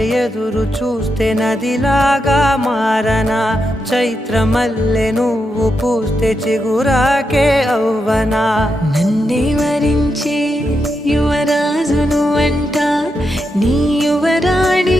ఎదురు చూస్తే నదిలాగా మారనా, చైత్రమల్లె నువ్వు పూస్తే చిగురాకే అవ్వనా. నన్నే వరించే యువరాజును అంట నీ యువరాణి